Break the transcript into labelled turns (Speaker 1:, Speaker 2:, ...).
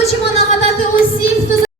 Speaker 1: Хочемо нагадати усім, хто